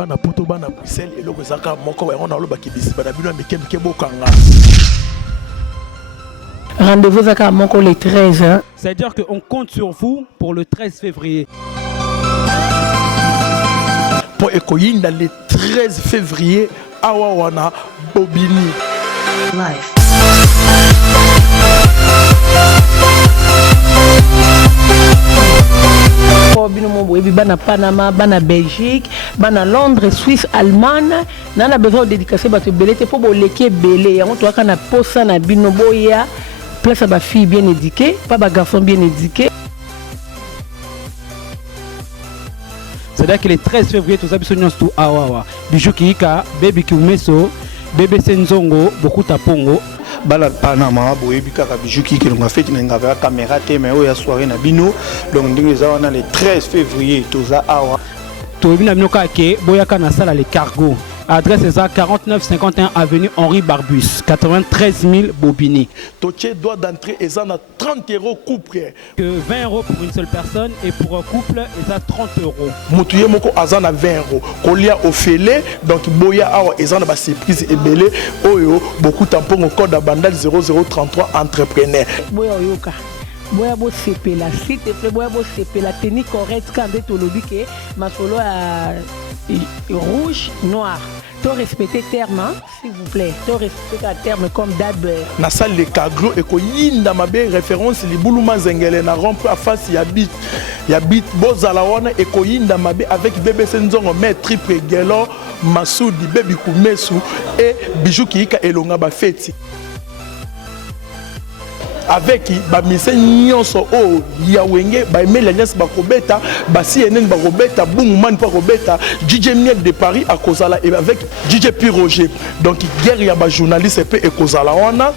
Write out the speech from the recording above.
bana poto bana Bruxelles et loko zaka moko on a lo bakibisi bana bino meke bokanga. Rendez-vous zaka moko le 13 hein. C'est-à-dire qu'on compte sur vous pour le 13 février. Pour Ekoyinda le 13 février awawana Bobini. Life. Bana Panama, bana Belgique, bana Londres, Suisse, Allemagne, nana besoin de dédicacer bato belé te pour boleke belé. Yango to kana posa na bino boya, place à ba fille bien éduquée, pas ba garçon bien éduqué. C'est-à-dire que le 13 février, tout ça, bisognos tout awawa. Bijou Kika, Baby Kiumeso, Bébé Senzongo, beaucoup tapongo. Bala Panama, boyebi kaka bijou ki kelonga feti na ngava caméra te mais oya soirée na bino donc ndenge za wana le 13 février toza awa to bina binoka ke boyaka na sala le cargo. Adresse est à 4951 avenue Henri Barbus, 93 000 Bobigny. Toché droit d'entrée et ça 30 € couple. Que 20 € pour une seule personne et pour un couple est à 30 €. Moutouye moko azana 20 €. Kolia ofele donc boya awa ezana ba surprise ebele oyo beaucoup tampon au code abandal 0033 entrepreneur. Boya oyoka. Boya bo sepela s'il te plaît boya bo sepela tenue correcte quand de tolobi ke masolo à rouge noir. To respecter terme hein, s'il vous plaît. To respecter un terme comme date beurre. Na salle le caglo et ko yinda mabe référence li buluma zengele na rompe à face ya bit bozala wana et ko yinda mabe avec bébé Senzongo mais triple gelo Masoudi Baby Kumesu et Bijou Kika elonga ba feti. Avec ba mise nyonso o ya wenge ba emela nyas ba kobeta ba CNN ba kobeta Boomman pa kobeta DJ Miel de Paris à kozala et avec DJ Piroger donc guerre ya ba journaliste pe e kozala wana